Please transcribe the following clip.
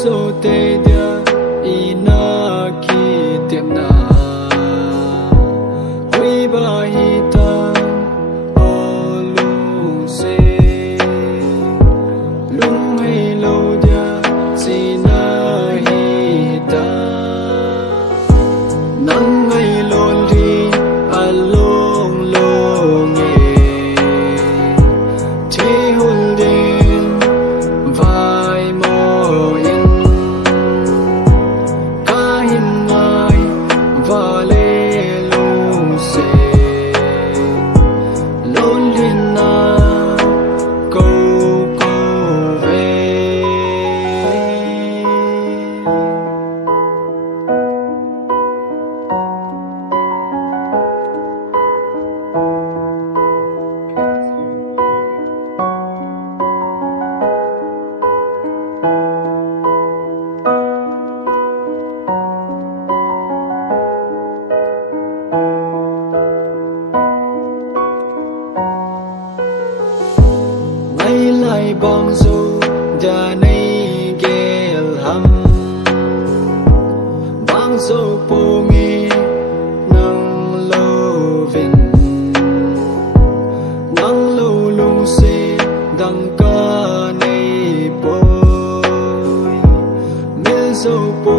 so te dia ina ki tiệm na hui ba hi ta o lu se lung hay lâu dia si na hi ta nắng ngày lonlhi along long thế hôn đêm vai mò in ca hin ngai và lê lung se lonlhi na câu câu về ngày lại bong du đã nay ghel hầm bong du po nghe nắng lâu vin nắng lâu lung se đằng ca nay bôi mê du po